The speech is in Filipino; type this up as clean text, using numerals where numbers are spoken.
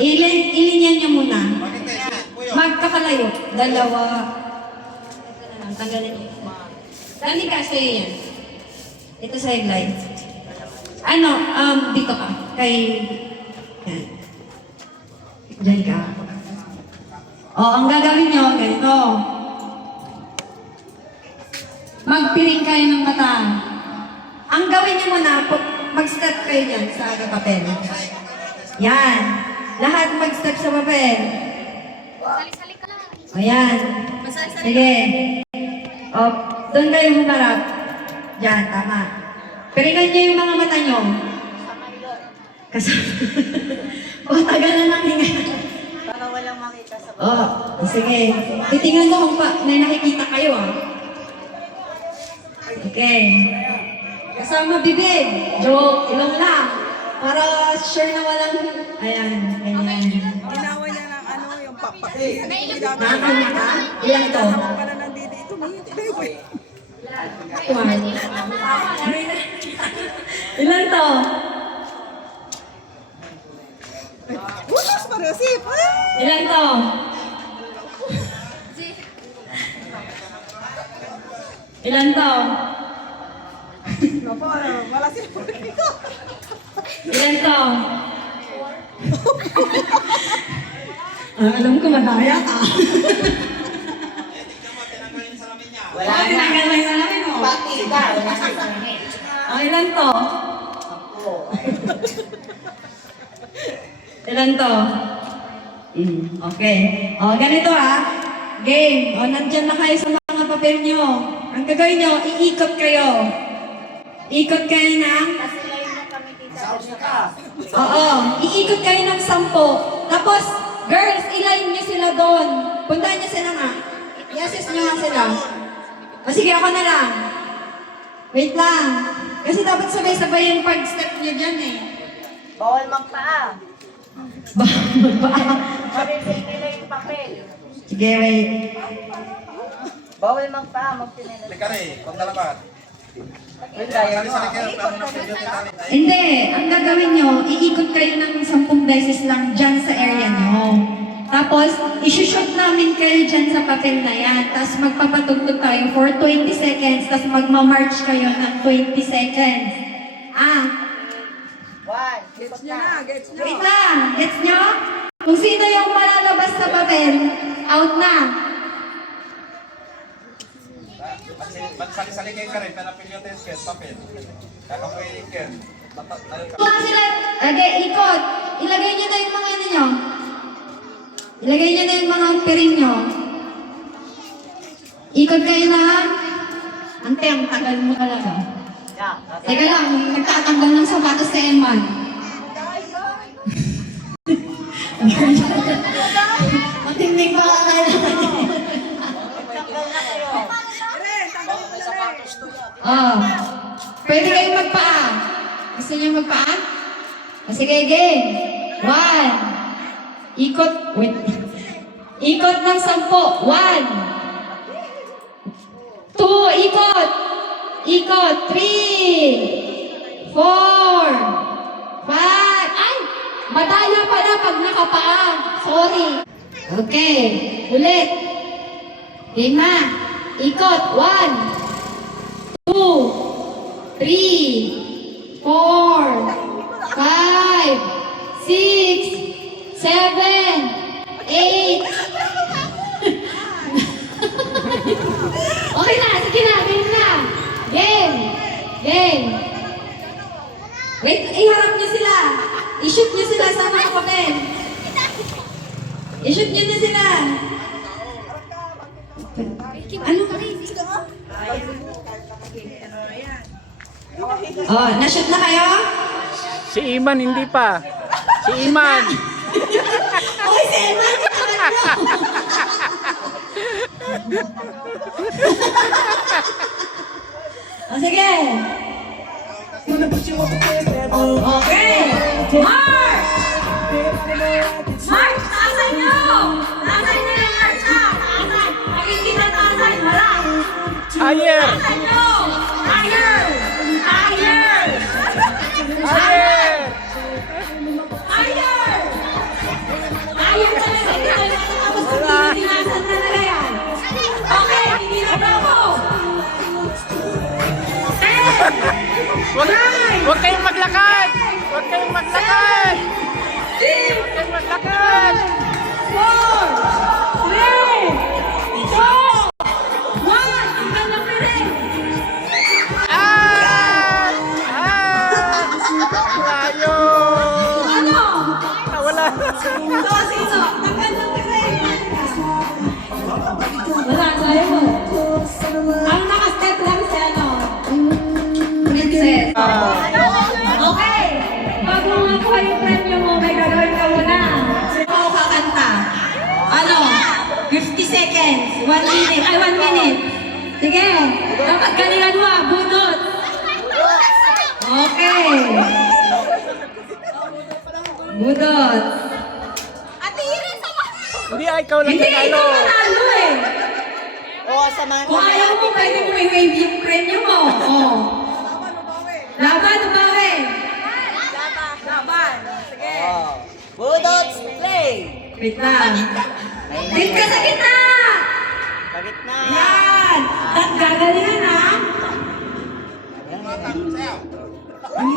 Ilinyan niyo muna. Magkakalayo. Dalawa. Tanggalin niyo. Dali kasi yan. Ito sa headlight. Ano, dito ka. Kay... Yan. Diyan ka. Ang gagawin niyo, ganito. Magpiring kayo ng mata. Ang gawin niyo muna, mag-step kayo dyan sa papel. Yan. Lahat mag-step sa papel. Sali-sali ka lang. Ayan. Sige. Doon kayo humarap. Diyan, tama. Piringan niyo yung mga mata niyo. Kasi, tagal na lang hinga. Para walang makita sa sige. Titingnan ko kung may nakikita kayo, Okay. Kasama bibig. Joke. Ilong lang. Para sure na walang... Ayan. Ganyan. Ginawa niya ng yung papakit. Nakakanya ka? Ilan to? Para nandito ito. One. Ilan to? Bukas pa resip! Ilan to? Ilan to? Wala sila po. Ilan to? Alam ko madaya ka. Wala na. Tinagal lang sa namin, Pati ka. Wala sa salamin. Ilan to? Ilan to? Okay. Ganito Game. Nandyan na kayo sa mga papel nyo. Ang gagawin nyo, iikot kayo. Ikot kayo ng... iikot kayo ng 10. Tapos, girls, ilayin nyo sila doon. Puntahan nyo sila nga. I-assist nyo nga sila. Sige, ako na lang. Wait lang. Kasi dapat sabay-sabay yung pag-step nyo dyan Bawal magpaa. Bawal. Mabibil nila yung papel. Sige, wait. Bawal magpaa. Magpinila. Likari, kung dalabat. Hindi. Ang gagawin nyo, iikot kayo ng 10 beses lang dyan sa area nyo. Tapos, isushoot namin kayo dyan sa papel na yan. Tapos magpapatugtog tayo for 20 seconds. Tapos magmamarch kayo ng 20 seconds. Gets nyo na. Gets nyo. Wait lang. Gets nyo? Kung sino yung malalabas sa papel, out na. Magsali-sali kayo ka rin, panapil yung test papel. Kakapoy ken. Tuwa sila. Okay, ikot. Ilagay nyo na yung mga ano nyo. Ilagay nyo na yung mga piring nyo. Ikot kayo na. Ante, ang tagal mo talaga. Teka lang, nagtatanggal ng sapatos sa Eman. Matinding pa ka kailangan. Pwede kayong magpaa. Gusto niyo magpaa? Sige, game. 1. Ikot. Wait. Ikot ng 10. 1. 2. Ikot. Ikot. 3. 4. 5. Ay! Madaya pala pag nakapaa. Sorry. Okay. Ulit. Game na. Ikot. 1. 2. 3. 4. 5. 6. 7. 8. Okay na. Sige na. Game na. Game. Game. Wait. Iharap niyo sila. I-shoot niyo sila sa mga papel. I-shoot niyo sila. Ano? Na-shoot na kayo? Si Iman hindi pa. Si Iman. Okay, si Eman. Sige. Okay. Mark! Mark, tasan nyo! Tasan nyo yung march up! Tasan! Nakikita tasan, wala! Higher! Tasan nyo! Higher! Higher! Higher! Higher! Huwag kayong maglakad! Huwag kayong maglakad! Huwag kayong maglakad! 4, 3, 2, 1. Tingnan na pa rin. Ah! Layo! Ano? Nawala na. Ito, sino? Tanggal na pa rin. Wala, tayo mo. Ang naka-step lang si ano? Princess. Okay. Bago makuha yung premyo mo, may gagawin ka muna. Ako kakanta. Ano? 50 seconds. 1 minute. Ay, 1 minute. Sige. Dapat galingan mo, bunot. Okay. Bunot. Ate Iris, sama! Hindi, ikaw lang Hindi, nanalo. ikaw manalo eh. Oo, samahan Kung ayaw mo, pwede mo i-wave yung premyo mo. Oh. Laban o bawi? Laban. Sige. Budots, play. Wait lang. Dito ka sa gitna! Pagit na. Yan! Gagalingan ha? Ang